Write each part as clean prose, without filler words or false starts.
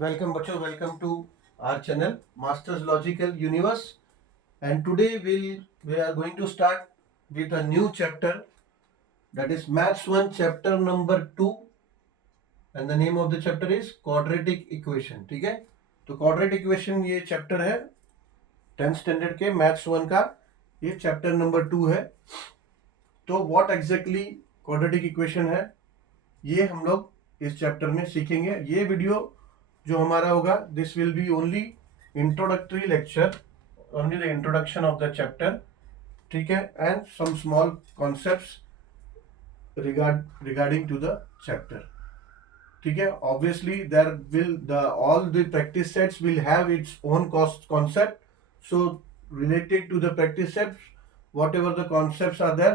Welcome बच्चों, welcome to our channel Masters Logical Universe, and today we are going to start with a new chapter, that is Maths 1 chapter number 2, and the name of the chapter is quadratic equation. ठीक है, तो quadratic equation ये chapter है 10th standard के maths 1 का, ये chapter number 2 है। तो व्हाट एग्जैक्टली क्वाड्रेटिक इक्वेशन है ये हम लोग इस चैप्टर में सीखेंगे। ये वीडियो जो हमारा होगा, this will be only introductory lecture, only the introduction of the chapter, ठीक है, and some small concepts regarding to the chapter, ठीक है। Obviously there will the all the practice sets will have its own concept, so related to the practice sets whatever the concepts are there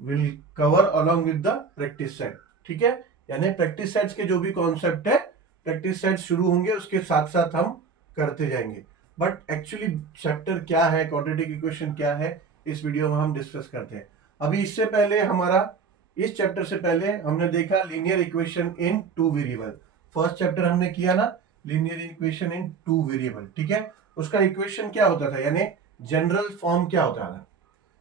will cover along with the practice set, ठीक है। यानी practice sets के जो भी concept है, practice set शुरू होंगे उसके साथ साथ हम करते जाएंगे। बट एक्चुअली चैप्टर क्या है, क्वाड्रेटिक इक्वेशन क्या है, इस वीडियो में हम डिस्कस करते हैं। अभी इससे पहले हमारा, इस चैप्टर से पहले हमने देखा linear equation in two variable. First chapter हमने किया ना, linear equation in two variable, ठीक है। उसका इक्वेशन क्या होता था, यानी जनरल फॉर्म क्या होता था।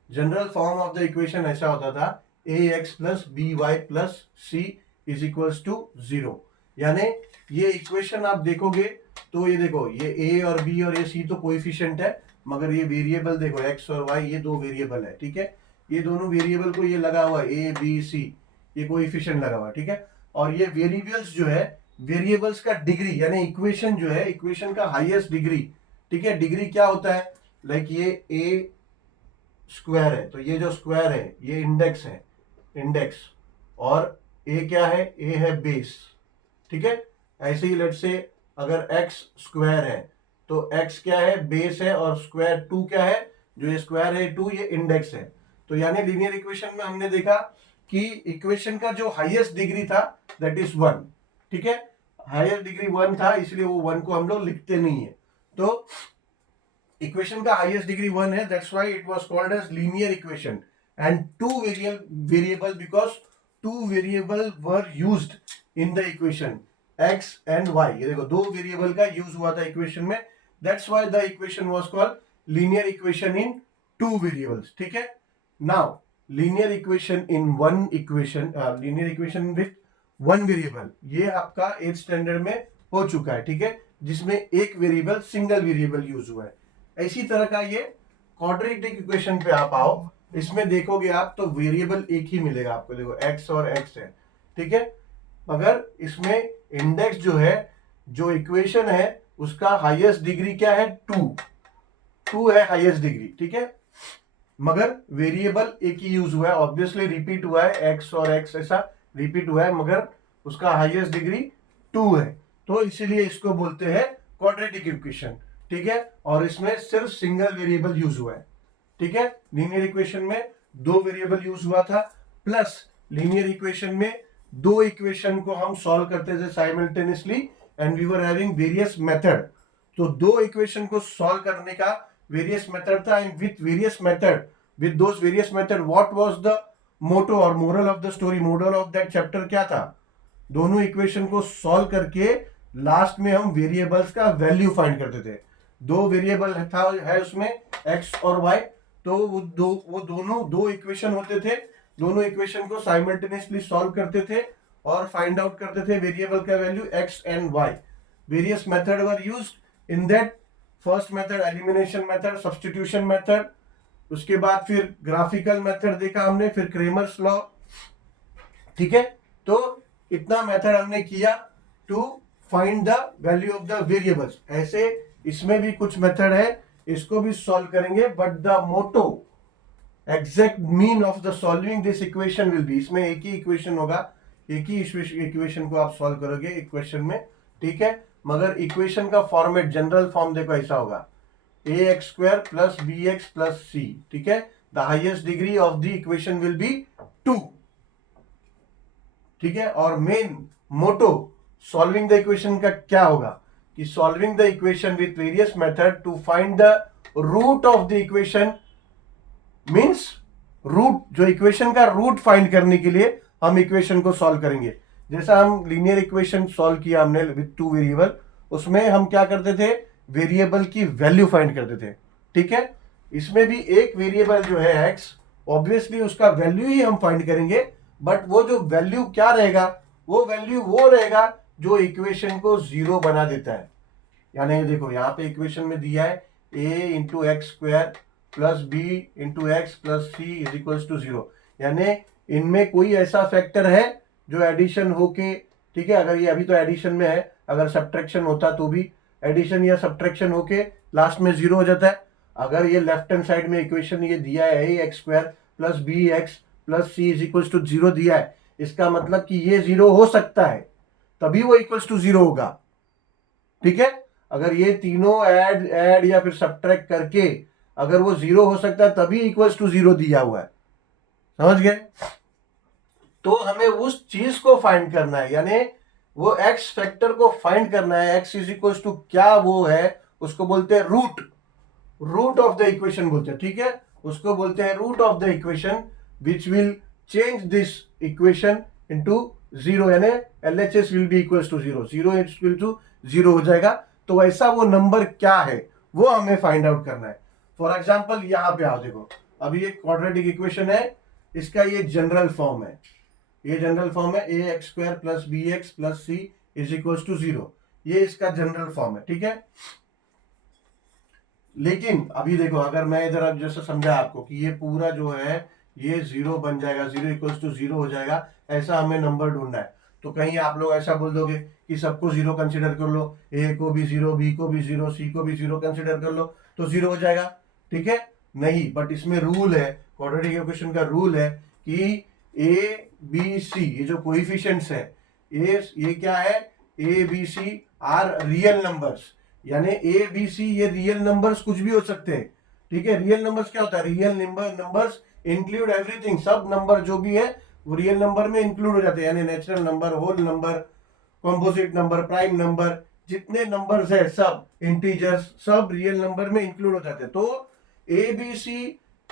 General form of the equation ऐसा होता था, A x plus B y plus C is equals to 0। यानी ये इक्वेशन आप देखोगे तो ये देखो, ये ए और बी और ये सी तो कोएफिशिएंट है, मगर ये वेरिएबल देखो एक्स और वाई, ये दो वेरिएबल है, ठीक है। ये दोनों वेरिएबल को ये लगा हुआ है ए बी सी, ये कोएफिशिएंट लगा हुआ है, ठीक है। और ये वेरिएबल्स जो है, वेरिएबल्स का डिग्री, यानी इक्वेशन जो है, इक्वेशन का हाईएस्ट डिग्री, ठीक है। डिग्री क्या होता है, लाइक ये ए स्क्वायर है, तो ये जो स्क्वायर है ये इंडेक्स है, इंडेक्स, और ए क्या है, ए है बेस, ठीक है। ऐसे ही लेट से अगर एक्स स्क्वायर है तो एक्स क्या है, बेस है, और स्क्वायर 2 क्या है, जो ये स्क्वायर है 2, ये इंडेक्स है। तो यानी लीनियर इक्वेशन में हमने देखा कि इक्वेशन का जो हाईएस्ट डिग्री था दैट इज 1, ठीक है। हाईएस्ट डिग्री 1 था, इसलिए वो 1 को हम लोग लिखते नहीं है। तो इक्वेशन का हाईएस्ट डिग्री 1 है, that's why it was called as linear equation, and two variable because two variable were used in the equation x and y। ये देखो, दो वेरिएबल का यूज हुआ था इक्वेशन में, that's why the equation was called linear equation in two variables, ठीक है। Now linear equation in one equation, linear equation with one variable, ये आपका 8th स्टैंडर्ड में हो चुका है, ठीक है, जिसमें एक वेरिएबल, सिंगल वेरिएबल यूज हुआ है। इसी तरह का ये क्वाड्रेटिक इक्वेशन पे आप आओ, इसमें देखोगे आप तो वेरिएबल एक ही मिलेगा आपको, देखो x और x है, ठीक है। मगर इसमें इंडेक्स जो है, जो इक्वेशन है, उसका हाईएस्ट डिग्री क्या है, 2 है हाईएस्ट डिग्री, ठीक है। मगर वेरिएबल एक ही यूज हुआ है, ऑब्वियसली रिपीट हुआ है, एक्स और एक्स ऐसा रिपीट हुआ है, मगर उसका हाईएस्ट डिग्री 2 है, तो इसीलिए इसको बोलते हैं क्वाड्रेटिक इक्वेशन, ठीक है। और इसमें सिर्फ सिंगल वेरिएबल यूज हुआ है, ठीक है। लीनियर इक्वेशन में दो वेरिएबल यूज हुआ था, प्लस लीनियर इक्वेशन में दो इक्वेशन को हम सॉल्व करते थे simultaneously, and we were having various method. तो दो इक्वेशन को सॉल्व करने का वेरियस मेथड था, and with various method, with those various method what was the motto और moral of the story, moral of that chapter क्या था, दोनों इक्वेशन को सॉल्व करके लास्ट में हम वेरिएबल्स का वैल्यू फाइंड करते थे। दो वेरिएबल था है उसमें x और y, तो वो दोनों दो इक्वेशन होते थे, दोनों इक्वेशन को साइमल्टेनियसली सॉल्व करते थे और फाइंड आउट करते थे वेरिएबल का value x and y। Various method were used in that, first method elimination method, substitution method, उसके बाद फिर ग्राफिकल मेथड देखा हमने, फिर क्रेमर्स लॉ, ठीक है। तो इतना मेथड हमने किया to find the value of the variables. ऐसे इसमें भी कुछ मेथड है, इसको भी सॉल्व करेंगे, but the motto, exact mean of the solving this equation will be, इसमें एक ही इक्वेशन होगा, एक ही इक्वेशन को आप सॉल्व करोगे इक्वेशन में, ठीक है। मगर इक्वेशन का फॉर्मेट, जनरल फॉर्म देखो ऐसा होगा, a x square plus b x plus c, ठीक है। The highest degree of the equation will be 2, ठीक है। और main motto solving the equation का क्या होगा कि solving the equation with various method to find the root of the equation, means root, जो इक्वेशन का रूट फाइंड करने के लिए हम इक्वेशन को सॉल्व करेंगे। जैसा हम लीनियर इक्वेशन सॉल्व किया हमने विथ टू वेरिएबल, उसमें हम क्या करते थे, वेरिएबल की वैल्यू फाइंड करते थे, ठीक है। इसमें भी एक वेरिएबल जो है एक्स, ऑब्वियसली उसका वैल्यू ही हम फाइंड करेंगे, बट वो जो वैल्यू क्या रहेगा, वो वैल्यू वो रहेगा जो इक्वेशन को जीरो बना देता है। यानी देखो यहाँ पे इक्वेशन में दिया है a into x square plus b into x plus C is equal to zero, यानी इनमें कोई ऐसा फैक्टर है जो एडिशन होके, ठीक है, अगर ये अभी तो एडिशन में है, अगर सब्ट्रैक्शन होता तो भी एडिशन या सब्ट्रैक्शन होके लास्ट में जीरो हो जाता है। अगर ये लेफ्ट हैंड साइड में इक्वेशन ये दिया है a x square plus b x plus C is equal to zero दिया है, इसका मतलब कि ये जीरो हो सकता है, तभी वो इक्वल टू जीरो होगा, ठीक है। अगर ये तीनों ऐड ऐड या फिर सब्ट्रैक्ट करके अगर वो जीरो हो सकता है तभी इक्वल्स टू जीरो दिया हुआ है, समझ गए। तो हमें उस चीज को फाइंड करना है, यानी वो एक्स फैक्टर को फाइंड करना है। एक्स इज इक्वल टू क्या वो है, उसको बोलते हैं root, root of the equation बोलते हैं, ठीक है, उसको बोलते हैं root of the equation which will change this equation into zero, यानी LHS will be equal to zero, zero equal to zero हो जाएगा। तो ऐसा वो नंबर क्या है वो हमें फाइंड आउट करना है। फॉर एग्जाम्पल यहां पे आओ, देखो अभी ये क्वाड्रेटिक इक्वेशन है, इसका ये जनरल फॉर्म है, ये जनरल फॉर्म है a x square plus b x plus C is equal to zero, ये इसका जनरल फॉर्म है, ठीक है। लेकिन अभी देखो अगर मैं इधर अब जैसे समझा आपको कि ये पूरा जो है ये जीरो बन जाएगा, जीरो इक्वल्स टू जीरो हो जाएगा, ऐसा हमें नंबर ढूंढना है। तो कहीं आप लोग ऐसा बोल दोगे कि सबको जीरो कंसिडर कर लो, ए को भी जीरो, बी को भी जीरो, सी को भी जीरो कंसिडर कर लो तो जीरो हो जाएगा, ठीक है। नहीं, बट इसमें रूल है, क्वाड्रेटिक इक्वेशन का रूल है कि ए बी सी ये जो कोएफिशिएंट्स है, ये क्या है, a b c are real numbers, यानी ए बी सी ये रियल नंबर्स कुछ भी हो सकते हैं, ठीक है। रियल नंबर्स क्या होता है, रियल नंबर्स इंक्लूड एवरीथिंग, सब नंबर जो भी है वो रियल नंबर में इंक्लूड हो जाते हैं, यानी natural number, whole number, composite number, prime number, जितने नंबर्स है सब इंटीजर्स सब रियल नंबर में इंक्लूड हो जाते हैं। तो ए बी सी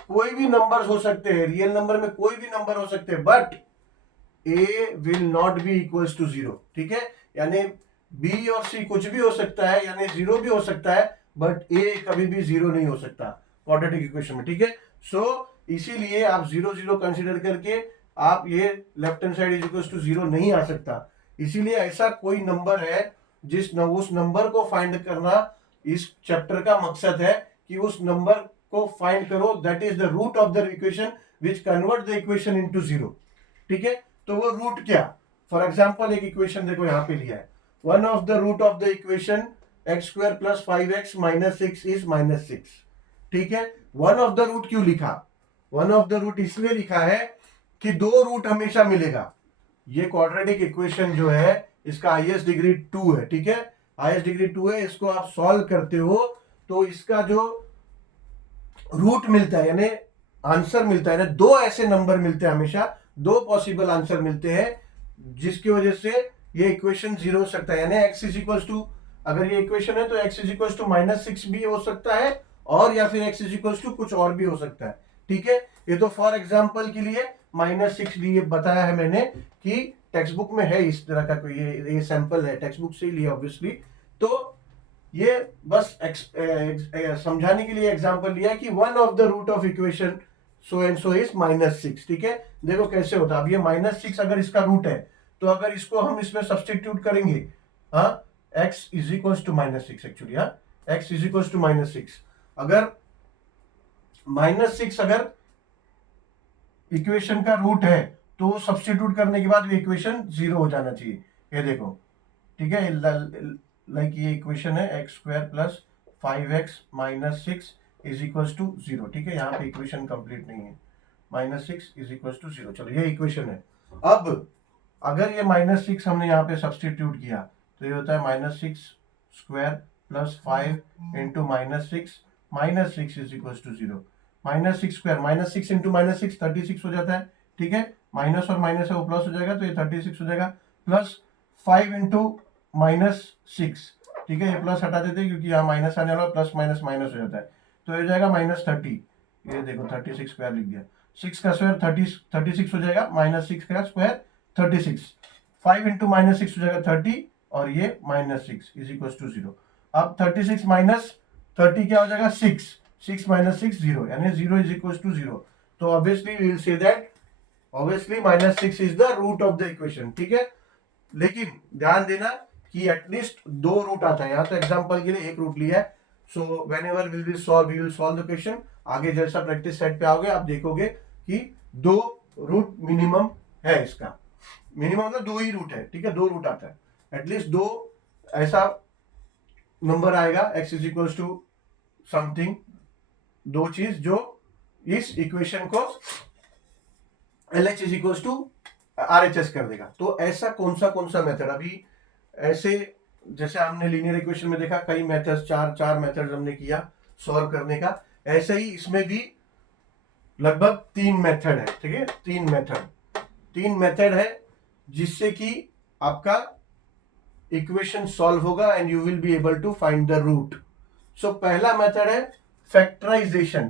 कोई भी नंबर्स हो सकते हैं, रियल नंबर में कोई भी नंबर हो सकते हैं, but a will not be equals to zero, ठीक है। यानी बी और सी कुछ भी हो सकता है, यानी जीरो भी हो सकता है, बट ए कभी भी जीरो नहीं हो सकता क्वाड्रेटिक इक्वेशन में, ठीक है। सो इसीलिए आप जीरो जीरो कंसीडर करके आप ये left hand side is equals to zero नहीं आ सकता। इसीलिए ऐसा कोई नंबर है उस नंबर को फाइंड करना इस चैप्टर का मकसद है कि उस नंबर को फाइंड करो, that is the root of the equation which convert the equation into zero, ठीक है। तो वो रूट क्या, फॉर एग्जाम्पल एक इक्वेशन देखो यहां पे लिया है, one of the root of the equation x square plus 5x minus 6 is minus 6, ठीक है। वन ऑफ द रूट क्यों लिखा, वन ऑफ द रूट इसलिए लिखा है कि दो रूट हमेशा मिलेगा। ये क्वाड्रेटिक इक्वेशन जो है इसका हाईएस्ट डिग्री 2 है, ठीक है, हाईएस्ट डिग्री 2 है। इसको आप सॉल्व करते हो तो इसका जो रूट मिलता है यानी आंसर मिलता है ना, दो ऐसे नंबर मिलते हैं हमेशा, दो पॉसिबल आंसर मिलते हैं जिसकी वजह से ये इक्वेशन जीरो हो सकता है। यानी एक्स इज इक्वल टू, अगर ये इक्वेशन है तो x is equal to minus 6 भी हो सकता है, और या फिर एक्स इज इक्वल टू कुछ और भी हो सकता है, ठीक है। ये तो फॉर एग्जाम्पल के लिए माइनस 6 लिए बताया है मैंने कि टेक्स्ट बुक में है इस तरह का कोई, ये सैंपल है टेक्स्ट बुक से ही लिया ऑब्वियसली। तो ये बस समझाने के लिए एग्जांपल लिया कि one of the root of equation so and so is minus 6, ठीक है। देखो कैसे होता है, अब ये माइनस 6 अगर इसका रूट है तो अगर इसको हम इसमें सब्सटीट्यूट करेंगे, हाँ, x is equal to minus 6 actually, हाँ, x is equal to minus 6, अगर माइनस 6 अगर इक्वेशन का रूट है तो सब्सटीट्यूट करने के बाद इक्वेशन जीरो हो जाना चाहिए, ये देखो, ठीक है। लाइक ये इक्वेशन है x square plus 5x minus 6 is equal to zero, ठीक है। यहाँ पे इक्वेशन कंप्लीट नहीं है, minus 6 is equal to zero, चलो ये इक्वेशन है। अब अगर ये माइनस 6 हमने यहाँ पे सब्सटीट्यूट किया तो ये होता है minus 6 square plus 5 into minus 6 is equal to zero, minus 6 square, minus 6 into minus 6 36 हो जाता है, ठीक है। माइनस और माइनस है वो प्लस हो जाएगा तो ये 36 हो जाएगा, प्लस 5 इंटू माइनस 6, ठीक है, ये प्लस हटा देते हैं क्योंकि यहाँ माइनस आने वाला, प्लस माइनस माइनस हो जाता है, तो ये हो जाएगा माइनस 30, ये देखो 36 स्क्वायर लिख दिया, 6 का स्क्वायर 36 हो जाएगा, माइनस 6 का स्क्वायर 36, 5 इंटू माइनस 6 हो जाएगा 30 और ये -6 इज इक्वल टू 0। अब 36 माइनस 30 क्या हो जाएगा 6, 6 माइनस 6 0, यानी 0 इज इक्वल टू 0। तो obviously we will say that obviously -6 is the root of the equation, ठीक है। लेकिन ध्यान देना कि एटलीस्ट 2 रूट आता है, यहाँ तो एग्जांपल के लिए 1 रूट लिया है। So whenever we will solve the question, आगे जैसा प्रैक्टिस सेट पे आओगे आप देखोगे कि 2 रूट मिनिमम है इसका। मिनिमम मतलब 2 ही रूट है, ठीक है, 2 रूट आता है, एटलीस्ट 2 ऐसा नंबर आएगा x is equal to something, 2 चीज जो इस इक्वेशन को LH is equal to RHS कर देगा। तो ऐसा कौन सा मेथड, अभी ऐसे जैसे हमने लीनियर इक्वेशन में देखा कई मेथड्स, चार मेथड्स हमने किया सॉल्व करने का, ऐसे ही इसमें भी लगभग 3 मेथड है, ठीक है, 3 मेथड है जिससे कि आपका इक्वेशन सॉल्व होगा and you will be able to find the root. So पहला मेथड है फैक्टराइजेशन,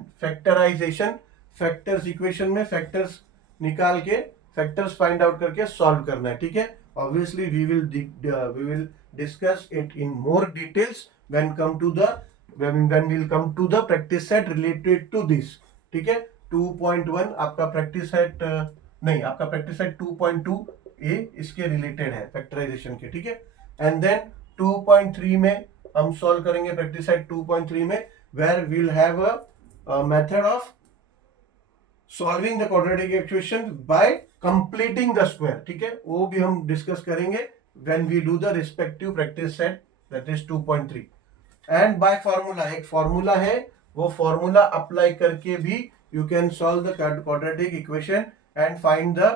फैक्टर्स इक्वेशन में फैक्टर्स निकाल के फैक्टर्स फाइंड आउट करके सॉल्व करना है, ठीक है। Obviously we will discuss it in more details when we'll come to the practice set related to this, ठीक है। 2.1 आपका प्रैक्टिस सेट नहीं, आपका प्रैक्टिस सेट 2.2 ए इसके रिलेटेड है फैक्टराइजेशन के, ठीक है। एंड देन 2.3 में हम सॉल्व करेंगे प्रैक्टिस सेट 2.3 में, where we'll have a method of solving the quadratic equation by completing the square, ठीक है, वो भी हम डिस्कस करेंगे when we do the respective practice set, that is 2.3। And by formula, एक फॉर्मूला है, वो फॉर्मूला अप्लाई करके भी you can solve the quadratic equation and find the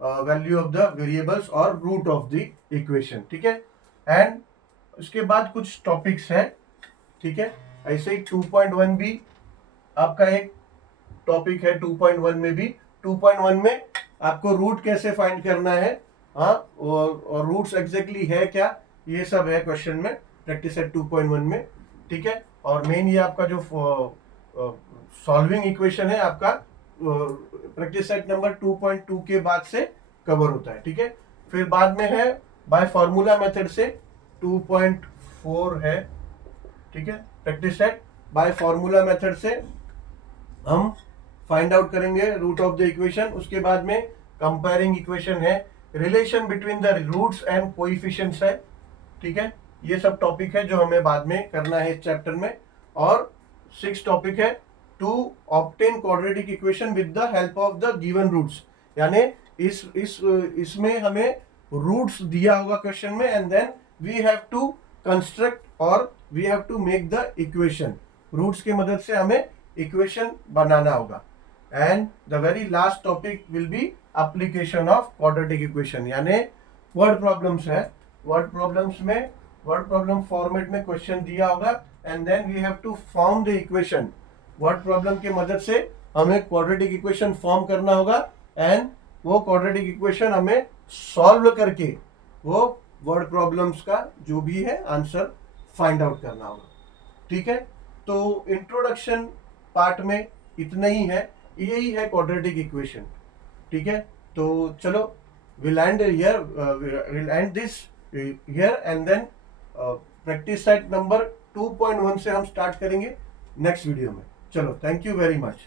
value of the variables और रूट ऑफ द इक्वेशन, ठीक है। And उसके बाद कुछ टॉपिक्स है, ठीक है, ऐसे ही 2.1 भी आपका एक टॉपिक है। 2.1 में भी 2.1 में आपको रूट कैसे फाइंड करना है, हाँ, और रूट्स एग्जैक्टली है क्या, ये सब है क्वेश्चन में प्रैक्टिस सेट 2.1 में, ठीक है। और मेन ये आपका जो सॉल्विंग इक्वेशन है आपका प्रैक्टिस सेट नंबर 2.2 के बाद से कवर होता है, ठीक है। फिर बाद में है बाय फॉर्मूला मेथड से 2.4 है, ठीक है। Practice set by formula method से हम फाइंड आउट करेंगे रूट ऑफ द इक्वेशन। उसके बाद में कंपेयरिंग इक्वेशन है, relation between the roots and coefficients है, ठीक है। ये सब टॉपिक है जो हमें बाद में करना है इस चैप्टर में। और 6 टॉपिक है to obtain quadratic equation with the help of the given roots, यानी इसमें हमें रूट्स दिया होगा क्वेश्चन में and then we have to construct और we have to make the equation, roots की मदद से हमें इक्वेशन बनाना होगा। And the very last topic will be application of quadratic equation, यानी वर्ड प्रॉब्लम्स है। वर्ड प्रॉब्लम्स में वर्ड प्रॉब्लम फॉर्मेट में क्वेश्चन दिया होगा and then we have to form the equation. Word problem की मदद से हमें क्वाड्रेटिक इक्वेशन फॉर्म करना होगा एंड वो क्वाड्रेटिक इक्वेशन हमें सॉल्व करके वो वर्ड प्रॉब्लम्स का जो भी है आंसर फाइंड आउट करना होगा, ठीक है। तो इंट्रोडक्शन पार्ट में इतना ही है, यही है क्वाड्रेटिक इक्वेशन, ठीक है। तो चलो we'll end this here and then practice set number 2.1 से हम स्टार्ट करेंगे नेक्स्ट वीडियो में। चलो, थैंक यू वेरी मच।